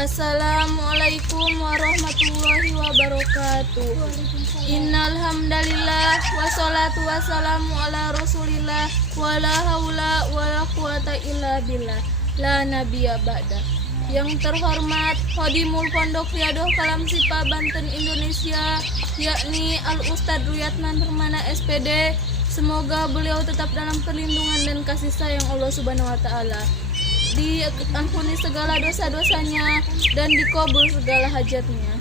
Assalamualaikum warahmatullahi wabarakatuh. Innal hamdalillah wassalatu wassalamu ala Rasulillah wala haula wala quwata illa billah la nabiyya ba'da. Yang terhormat Khodimul Pondok Riyadhah Kalam Sipa Banten Indonesia, yakni Al Ustadz Ruyatman Permana SPD. Semoga beliau tetap dalam perlindungan dan kasih sayang Allah Subhanahu wa taala. Diampuni segala dosa-dosanya dan dikabul segala hajatnya.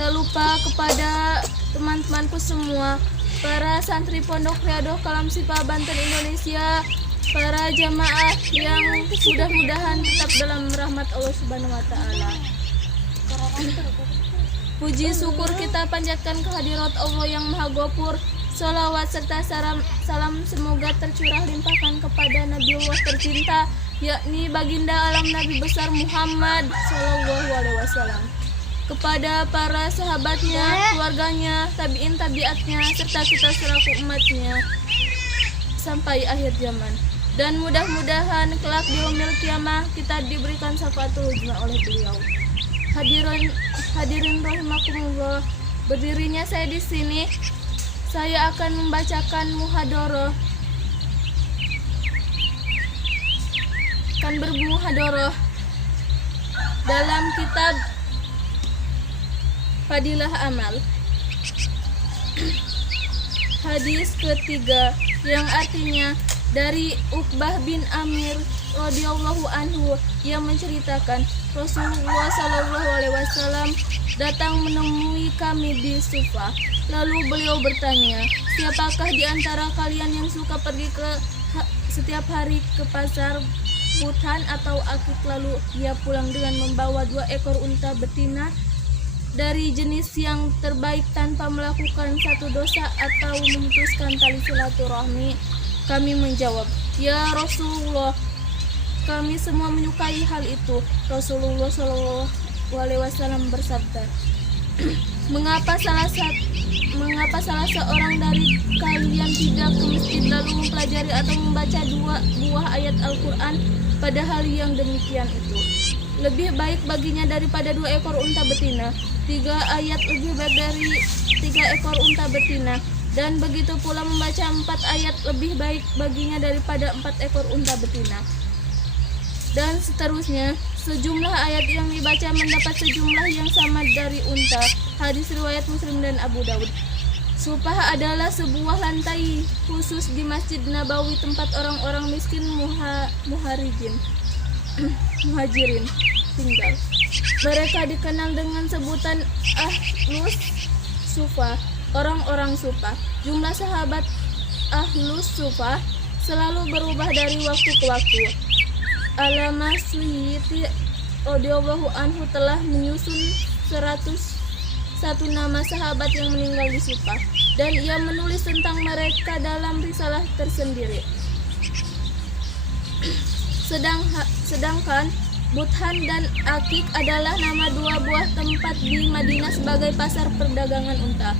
Tak lupa kepada teman-temanku semua, para santri Pondok Riyadhah Kalam Sipa Banten Indonesia, para jamaah yang mudah-mudahan tetap dalam rahmat Allah Subhanahu wa taala. Puji syukur kita panjatkan kehadirat Allah yang Maha Ghafur. Salawat serta salam semoga tercurah limpahkan kepada Nabiullah tercinta, yakni baginda alam Nabi besar Muhammad Sallallahu Alaihi Wasallam, kepada para sahabatnya, keluarganya, tabiin tabiatnya, serta kita selaku umatnya sampai akhir zaman. Dan mudah-mudahan kelak di yaumil qiyamah kita diberikan syafaatul uzma oleh beliau. Hadirin rahimakumullah, berdirinya saya di sini, saya akan membacakan muhadharah. Akan bermuhadharah dalam kitab Fadilah Amal. Hadis ketiga, yang artinya dari Uqbah bin Amir radhiyallahu anhu, yang menceritakan Rasulullah sallallahu alaihi wasallam datang menemui kami di Sufa. Lalu beliau bertanya, siapakah di antara kalian yang suka pergi setiap hari ke pasar Buthan atau Akik? Lalu ia pulang dengan membawa 2 ekor unta betina dari jenis yang terbaik tanpa melakukan satu dosa atau memutuskan tali silaturahmi. Kami menjawab, ya Rasulullah, kami semua menyukai hal itu. Rasulullah SAW bersabda, mengapa salah seorang dari kalian tidak ke masjid lalu mempelajari atau membaca 2 buah ayat Al-Quran pada hari yang demikian itu? Lebih baik baginya daripada 2 ekor unta betina. 3 ayat lebih baik dari 3 ekor unta betina. Dan begitu pula membaca 4 ayat lebih baik baginya daripada 4 ekor unta betina. Dan seterusnya, sejumlah ayat yang dibaca mendapat sejumlah yang sama dari unta. Hadis riwayat Muslim dan Abu Daud. Supah adalah sebuah lantai khusus di Masjid Nabawi, tempat orang-orang miskin muhajirin tinggal. Mereka dikenal dengan sebutan Ahlus Sufah, orang-orang Sufah. Jumlah sahabat Ahlus Sufah selalu berubah dari waktu ke waktu. Alamah Suyuti radhiyallahu anhu telah menyusun 101 nama sahabat yang meninggal di Sufah, dan ia menulis tentang mereka dalam risalah tersendiri. Sedangkan Buthan dan Akik adalah nama 2 buah tempat di Madinah sebagai pasar perdagangan unta.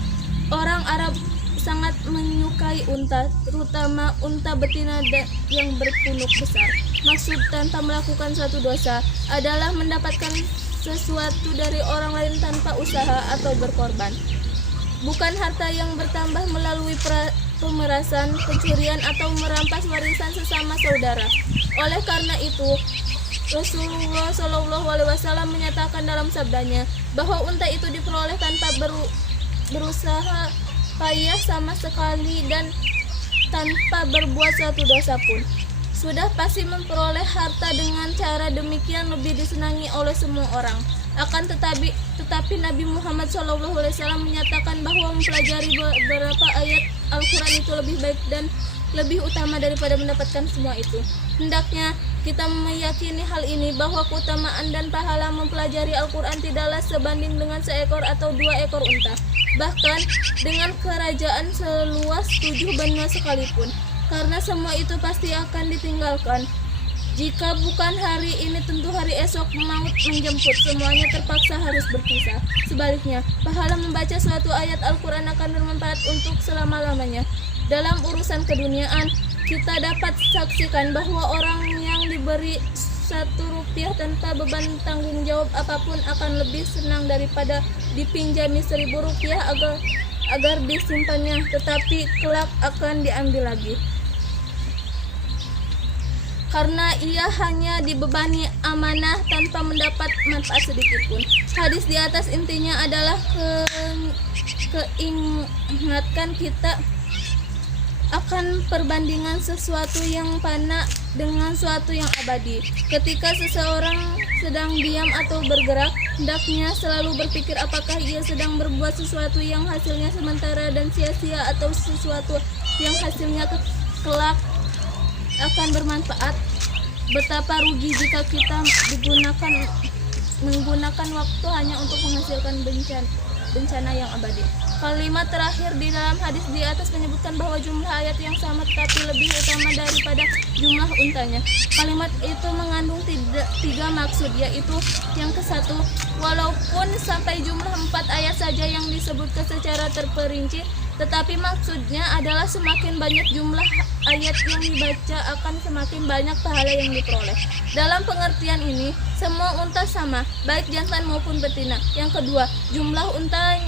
Orang Arab sangat menyukai unta, terutama unta betina yang berpunuk besar. Maksud tanpa melakukan suatu dosa adalah mendapatkan sesuatu dari orang lain tanpa usaha atau berkorban. Bukan harta yang bertambah melalui pemerasan, pencurian, atau merampas warisan sesama saudara. Oleh karena itu, Rasulullah Shallallahu Alaihi Wasallam menyatakan dalam sabdanya bahwa unta itu diperoleh tanpa berusaha payah sama sekali dan tanpa berbuat suatu dosa pun. Sudah pasti memperoleh harta dengan cara demikian lebih disenangi oleh semua orang. Akan tetapi Nabi Muhammad SAW menyatakan bahwa mempelajari beberapa ayat Al-Quran itu lebih baik dan lebih utama daripada mendapatkan semua itu. Hendaknya kita meyakini hal ini, bahwa keutamaan dan pahala mempelajari Al-Quran tidaklah sebanding dengan 1 ekor atau 2 ekor unta, bahkan dengan kerajaan seluas 7 benua sekalipun, karena semua itu pasti akan ditinggalkan. Jika bukan hari ini, tentu hari esok maut menjemput, semuanya terpaksa harus berpisah. Sebaliknya, pahala membaca suatu ayat Al-Quran akan bermanfaat untuk selama-lamanya. Dalam urusan keduniaan, kita dapat saksikan bahwa orang yang diberi Rp1 tanpa beban tanggung jawab apapun akan lebih senang daripada dipinjami Rp1.000 agar disimpannya, tetapi kelak akan diambil lagi, karena ia hanya dibebani amanah tanpa mendapat manfaat sedikitpun. Hadis di atas intinya adalah keingatkan kita akan perbandingan sesuatu yang fana dengan sesuatu yang abadi. Ketika seseorang sedang diam atau bergerak, hendaknya selalu berpikir apakah ia sedang berbuat sesuatu yang hasilnya sementara dan sia-sia atau sesuatu yang hasilnya kelak akan bermanfaat. Betapa rugi jika kita menggunakan waktu hanya untuk menghasilkan bencana yang abadi. Kalimat terakhir di dalam hadis di atas menyebutkan bahwa jumlah ayat yang sama tetapi lebih utama daripada jumlah untanya. Kalimat itu mengandung tiga maksud, yaitu yang ke-1, walaupun sampai jumlah 4 ayat saja yang disebutkan secara terperinci, tetapi maksudnya adalah semakin banyak jumlah ayat yang dibaca akan semakin banyak pahala yang diperoleh. Dalam pengertian ini, semua unta sama, baik jantan maupun betina. Yang kedua, jumlah untanya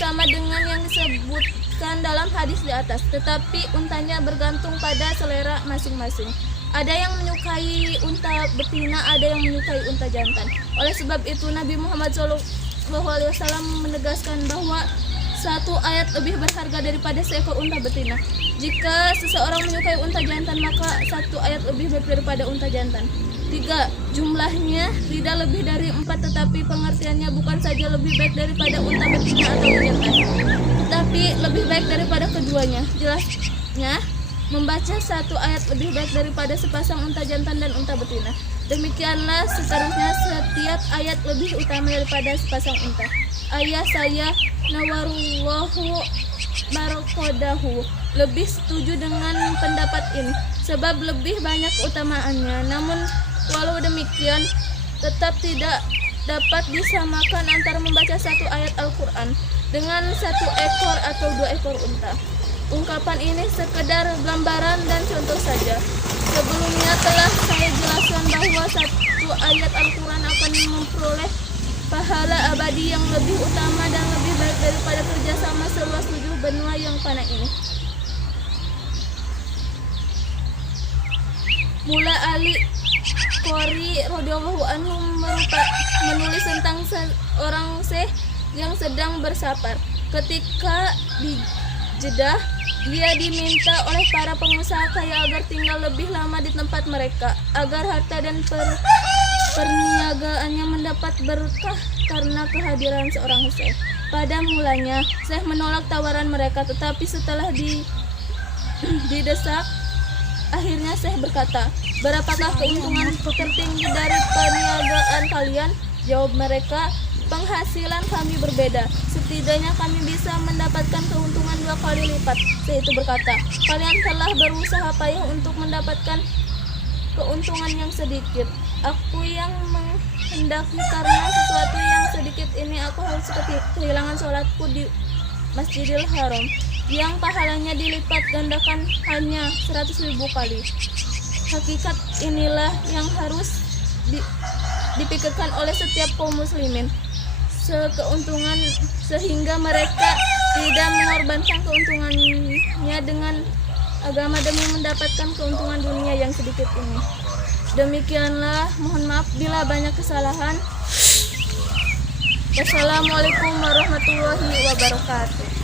sama dengan yang disebutkan dalam hadis di atas, tetapi untanya bergantung pada selera masing-masing. Ada yang menyukai unta betina, ada yang menyukai unta jantan. Oleh sebab itu, Nabi Muhammad SAW menegaskan bahwa satu ayat lebih berharga daripada seekor unta betina. Jika seseorang menyukai unta jantan, maka satu ayat lebih baik daripada unta jantan. 3. Jumlahnya tidak lebih dari 4, tetapi pengertiannya bukan saja lebih baik daripada unta betina atau jantan, tetapi lebih baik daripada keduanya. Jelasnya, membaca satu ayat lebih baik daripada sepasang unta jantan dan unta betina. Demikianlah seterusnya, setiap ayat lebih utama daripada sepasang unta. Ayah saya nawarullahu barokodahu lebih setuju dengan pendapat ini, sebab lebih banyak utamaannya. Namun walau demikian, tetap tidak dapat disamakan antara membaca satu ayat Al-Quran dengan 1 ekor atau 2 ekor unta. Ungkapan ini sekedar gambaran dan contoh saja. Sebelumnya telah saya jelaskan bahwa 1 ayat Al-Quran akan memperoleh pahala abadi yang lebih utama dan lebih baik daripada kerjasama seluas 7 benua yang fana ini. Mula Ali Qori radhiyallahu anhu menulis tentang seorang syekh yang sedang bersafar. Ketika di Jeddah, dia diminta oleh para pengusaha kaya agar tinggal lebih lama di tempat mereka, agar harta dan perniagaannya mendapat berkah karena kehadiran seorang syekh. Pada mulanya, syekh menolak tawaran mereka, tetapi setelah didesak, akhirnya syekh berkata, "Berapakah keuntungan tertinggi dari perniagaan kalian?" Jawab mereka, "Penghasilan kami berbeda. Setidaknya kami bisa mendapatkan keuntungan 2 kali lipat." Syekh itu berkata, "Kalian telah berusaha payah untuk mendapatkan keuntungan yang sedikit. Aku yang menghendaki karena sesuatu yang sedikit ini aku harus kehilangan sholatku di Masjidil Haram, yang pahalanya dilipat gandakan hanya 100.000 kali. Hakikat inilah yang harus dipikirkan oleh setiap kaum muslimin, keuntungan, sehingga mereka tidak mengorbankan keuntungannya dengan agama demi mendapatkan keuntungan dunia yang sedikit ini." Demikianlah, mohon maaf bila banyak kesalahan. Wassalamualaikum warahmatullahi wabarakatuh.